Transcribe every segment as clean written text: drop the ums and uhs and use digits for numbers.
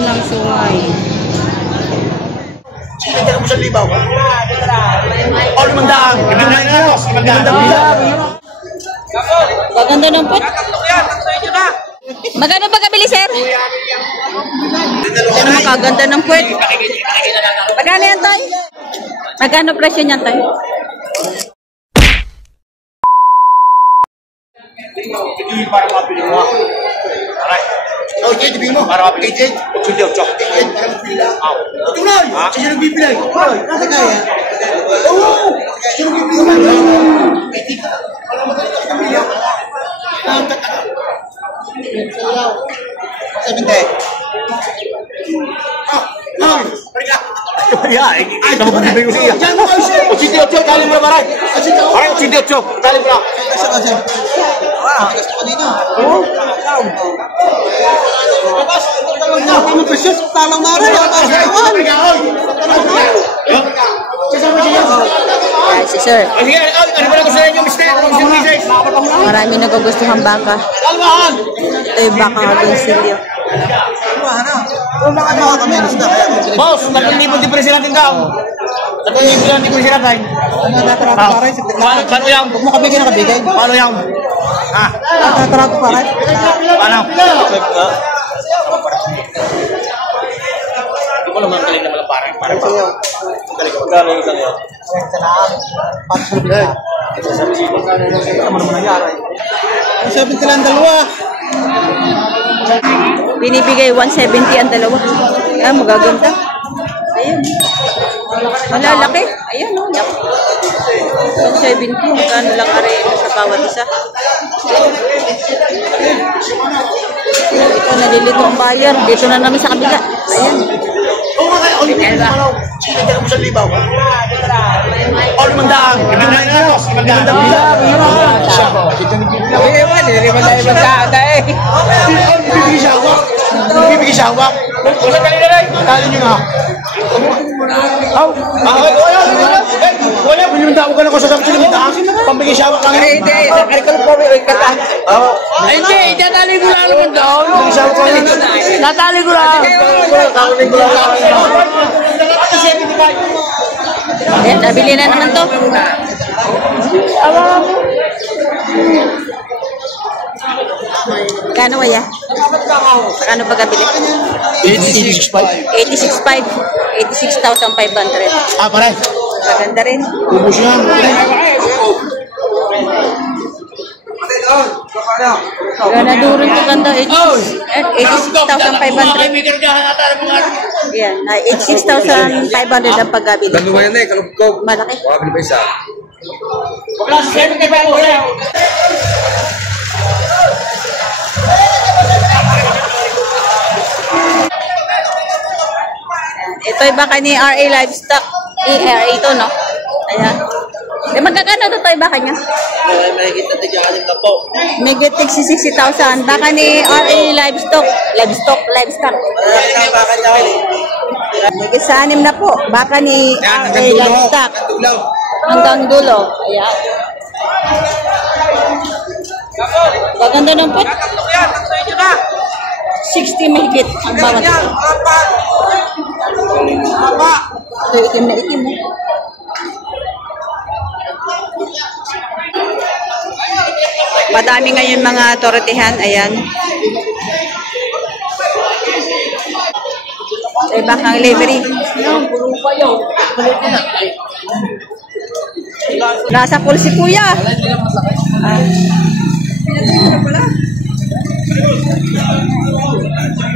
ng sungay. Sinadya mo sa libaw. O, 500. Maganda ng pot. Magkano ba kabili, sir? Ano makaganda ng puwet? Magkano yan, Toy? Magkano presyo niyan, Toy? Para mapili mo. Aray. Oh, Jay, di mo. Para mapili. Jay. Sundi ako. Para mapili lang. Ito na. Siya nang bibili. Nasa kaya. Oo. Siya nang bibili. Para mapili ka kami. Sabinte. Ya, kita mau beli beli ya. Oh, Citi Ocho kali berapa rai? Orang Citi Ocho kali berapa? Wah, kanina. Oh. Kamu beses talang na rin. Si sir. Marami nagugustuhan baka. Ito yung baka Agoncillo. Boss, 3,000 di presyo natin daw. 3,000 lang di presyo natin. Paano yan? Huwag mo kabigay na kabigay. Paano yan? Ha? Tatrato pa rin? Paano? Hindi mo naman galing naman parang. Parang sa'yo. Galing sa'yo. Ang sabi sila ang dalawa. Binibigay 170 ang dalawa. Ayan, magaganda. Ayan. Malalaki. Ayan, o. 170. Magkano lang arena sa bawat isa. Ito, nalilito ang buyer. Dito na namin sa kabila. Ayan. Sinadya mo sa libaw. O, 500. Bibigay siya hawak. Wala kali na rin. Tali nyo nga. Wala, pinimintao ka na ko sa sinimintao. Pambigay siya hawak lang. Hindi, tatali ko lang naman doon. Tatali ko lang. Ayan, nabili na naman to. Kano kaya? Kano ba kabili? 86,500. 86,500. 86,500. Ah, pare. Maganda rin. Ubus yan. Ganaduro ito ganda. 86,500. Yan. 86,500 ang pagkabili. Dalawa yan eh, kalugkog. Malaki. Wabili pa isa. Ito ay baka ni RA Livestock. RA ito, no? Ayan. Magkakano ito tayo baka niya? Megatic 60,000. Baka ni RA Livestock. Livestock. Megit sa 6 na po. Baka ni RA Livestock. Hanggang dulo. Ayan. Maganda ng pot. 60 megit ang bawat ito. Ito itim na itim. Madami ngayon mga toretihan. Ayan. Ay bakang livery. Nasa pool si kuya.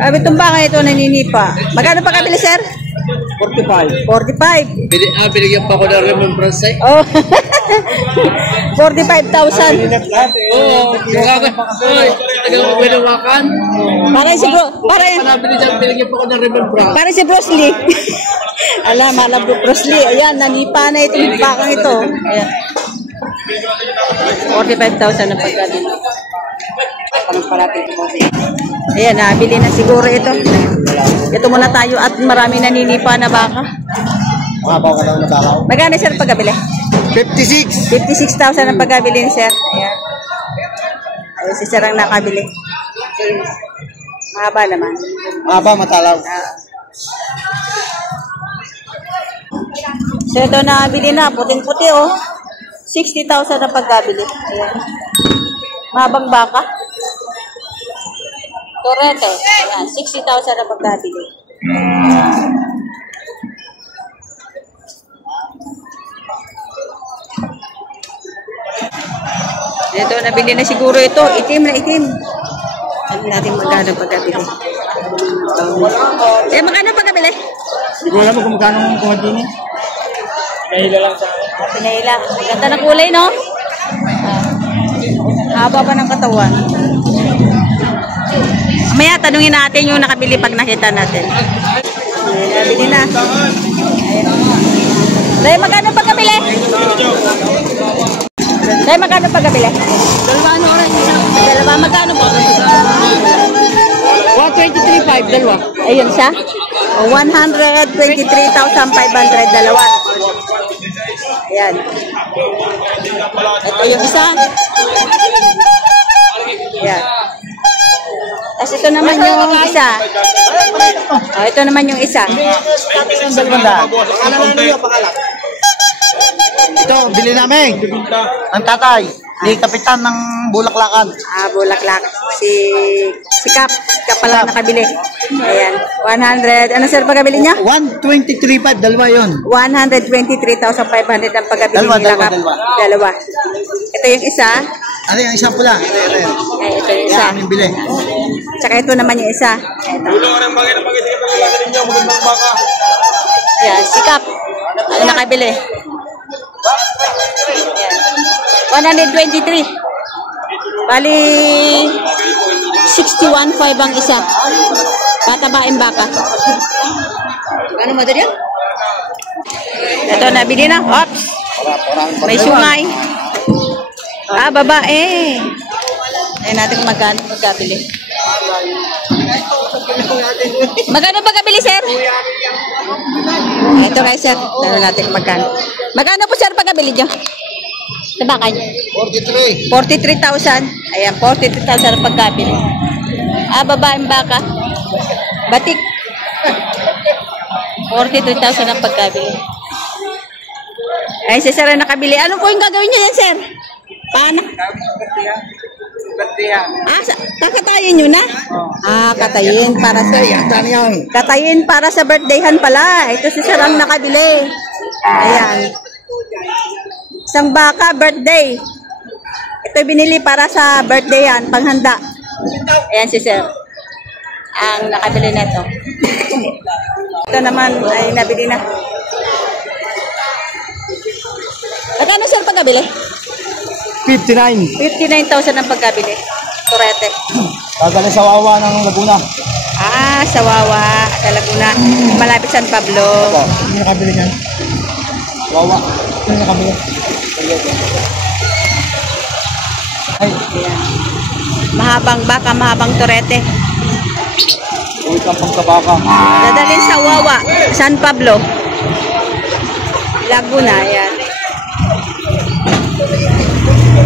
Sabi itong baka ito naninipa. Magkano pa kabili, sir? 45. 45. Binigyan pa ko ng remembrance eh. Oh. 45,000. Oo. Pinawakan. Parang si bro. Binigyan pa ko ng remembrance. Parang si Bruce Lee. Alam, alam ko Bruce Lee. Ayan, nanipa na ito. Bakang ito. Ayan. 45,000 ang pagkabili. Ayan, nabili na siguro ito. Ito muna tayo at marami naninipa na baka. Mabaw ka lang na bakaw. Magkano, sir, pagkabili? 56. 56,000 ang pagkabili ni sir. Ayan. Ayan si sir ang nakabili. Mahaba naman. Mahaba, matalaw. So ito na bili na, puting-puti oh. 60,000 na pagkabili. Ayan. Mahabang baka. Torete. Ayan, 60,000 na pagkabili. Ito, nabili na siguro ito. Itim na itim. Sabi natin magkano pagkabili. Magkano pagkabili? Hindi ko alam kung magkano ang kuha din eh. Pinahila lang sa akin. Pinahila. Ganda ng kulay, no? Haba pa ng katawan. Mamaya, tanungin natin yung nakabili pag nakita natin. Nabili na. Dahil magkano pagkabili? Dahil magkano pagkabili? Dalawa magkano po? 123.5, dalawa. Ayun siya. 123,500 dalawa. Ayan. Ito yung isa. Ayan. Tapos ito naman yung isa. Oh, ito naman yung isa. Ito, bili namin. Ang tatay, ni kapitan ng Bulaklakan. Bulaklak. Si Kap pala nakabili. Ayan. 100. Ano sir pagkabili niya? 123.5, dalawa yun. 123,500 ang pagkabili Dalawa, nila Kap. Dalawa. Ito yung isa. Ano yung isang pula? Ito yung isa. Yan, bili. Tsaka ito naman yung isa. Ito. Yan, si Kap. Ano nakabili? Yan. 123. Bali, 61.5 ang isa. Patabain baka. Ano mo din? Ito, nabili na. Ops. May sungay. Babae. Ayun natin kung magkano magkabili. Magkano pagkabili, sir? Ito kay sir. Dano natin kung magkano. Magkano po, sir, pagkabili nyo? Sa baka nyo? 43,000. Ayan, 43,000 ang pagkabili. Babaeng baka. Batik. 43,000 ang pagkabili. Ay, si sir ang nakabili. Ano po yung gagawin nyo yan, sir? Paano? Kakatayin nyo na? Katayin para sa katayin para sa birthdayhan pala. Ito si sir ang nakabili. Ayan. Isang baka birthday. Ito binili para sa birthdayhan, panghanda. Ayan si sir. Ang nakabili na ito. Ito naman ay nabili na. Magkano sir pagkabili? 59. 59,000 ang pagkabili. Torete. Kagaling sa Wawa ng Laguna. Sa Wawa, sa Laguna. Malapit San Pablo. Hindi nakabili niyan. Wawa. Hindi nakabili. Ay. Ayan. Mahabang baka, mahabang torete. Uwi kang pagkabaka. Dadalhin sa Wawa, San Pablo. Laguna, ayan.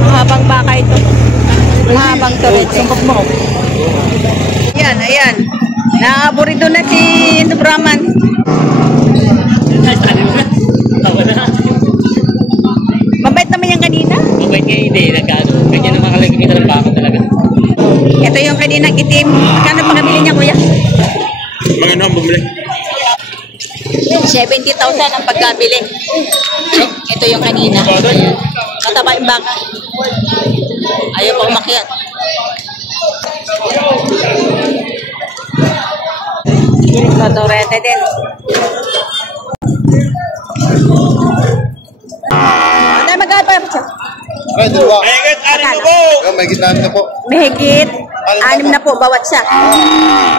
Mahabang baka ito. Mahabang torete. Ayan, ayan. Naaburido na si Brahman. Mabait naman yung kanina. Mabait nga hindi. Ganyan naman kalagimita ng baka talaga. Ito yung kaninang itim. Magkano pakabili niya, kuya? Magkano ang bumili? 70,000 ang pagkabili. Ito yung kanina. Mataba yung baka. Ayaw pa umakyat. Torete din. Ano magkano pa? Ay, dalawa. Magkano? May gitnaan na po. Mahigit 6 na po bawat siya.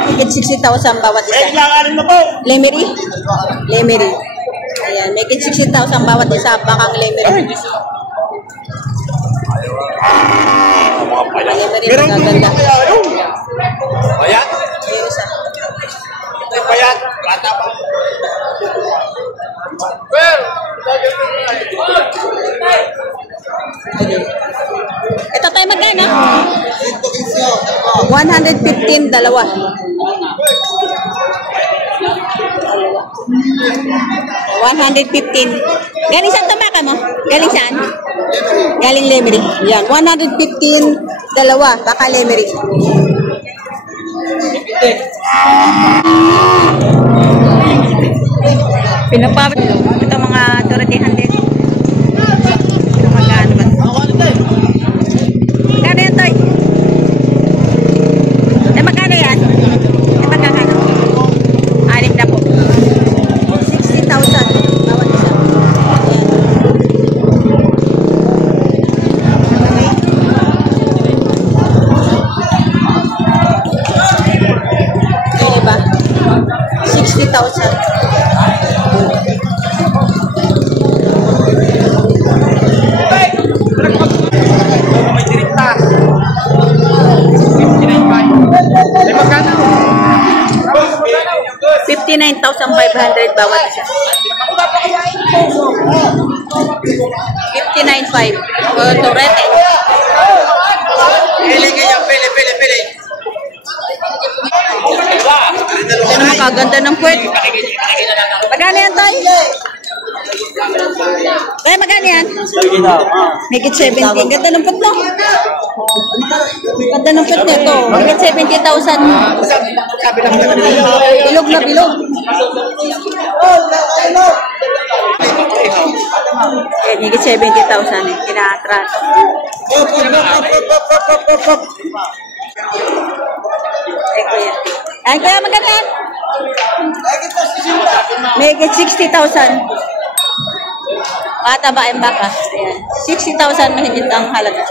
Mahigit 60,000 bawat isa. Lemery? Lemery. Ayan, mahigit 60,000 bawat isa. Bakang lemery. Lemery, magaganda. Payat? Ayun isa. Ito yung payat. Bata pa. Ito tayo magkano? 115 dalawa. 115. Galing saan tumaka mo? Galing saan? Galing Lemery. Yan, 115, dalawa, baka Lemery. Pinapabot. Ito mga turatihan din. Magkano ba? Magkano yan, Toy? Magkano yan? Magkano? 6 na po. 60,000. Bawat isa. Ayan. Okay, diba? 60,000. May direkta. 59,500 bawat isa. 59,500. Torete. Pili kayo, pili. Ano makaganda ng puwet. Magkano yan, Toy? Toy, magkano yan? Make it 70. Ganda ng puwet, no? Ganda ng puwet nito. Make it 70,000. Bilog na bilog. Yan, make it 70,000. Kinaatras. Ay, kuya, magkano yan? Make it 60,000. Patabain baka. Ayan. 60,000 mahigit ang halaga.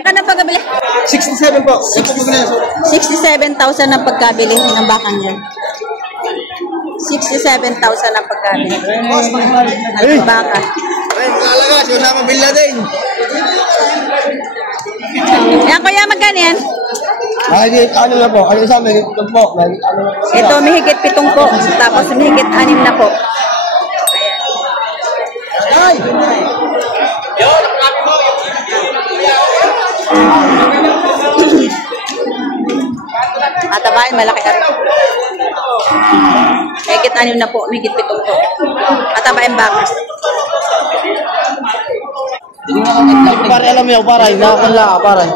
Ano pagkabili? 67 po. 67,000 ang pagkabili ng bakang yan. 67,000 ang pagkabili. Ang baka. Ay, makalaga. Si Osama Bin Laden. Yan, kuya, magkano yan? Ano na po? Ano sa amin? Ito po. Ito, mahigit 7 po. Tapos mahigit 6 na po. Ay! Matabain, malaki ka rin. Mahigit 6 na po. Mahigit 7 po. Matabain baka. Pare, alam mo yung paray. Nakakala ka, paray.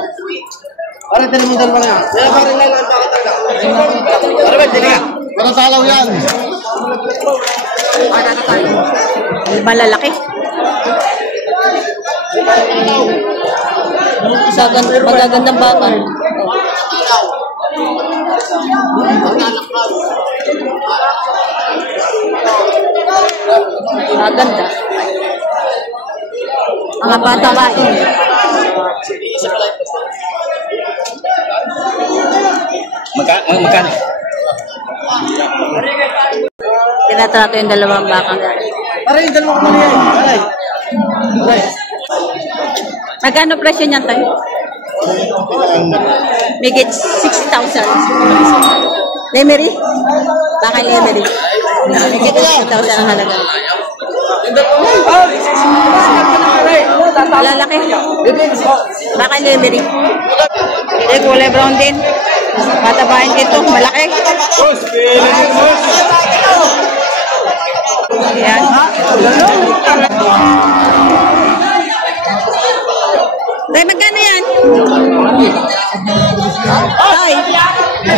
Pare, talimutan pa nga. Pare, lang ang pakataga. Pare, ba, dili ka? Matatalaw yan. Malalaki. Magagandang baka. Maganda. Mga patabain. Magkano? Tinatrato yung dalawang bakang. Pare, yung dalawang ko yan. Pare. Magkano presyo niyan, Toy? Migit 60,000. Lemery? Baka Lemery. Migit 60,000 ang halaga. Lalaki. Baka Lemery. Kulay brown din. Matabain dito. Malaki. Ayan. Tay, magkano yan? Tay,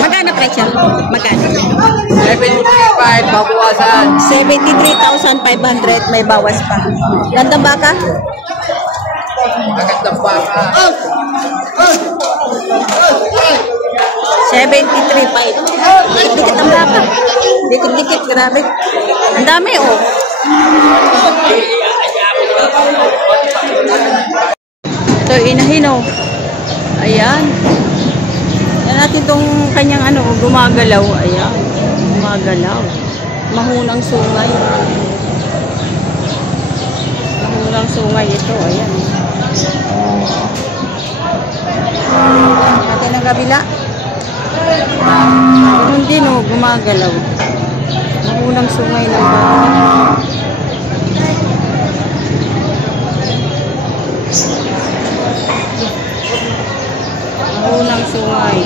magkano presyo? Magkano? 73,500 babawasan. 73,500 may bawas pa. Gandang baka? Magandang baka. 73,500. Dikit ang baka. Dikit, grabe. Ang dami, oh. Ito, inahin, oh. Ayan. Yan natin itong kanyang ano, gumagalaw. Ayan. Gumagalaw. Mahunang sungay. Mahunang sungay ito. Ayan. Natin ang kabila. Ganun din, oh. Gumagalaw. Mahunang sungay lang. Mahunang sungay.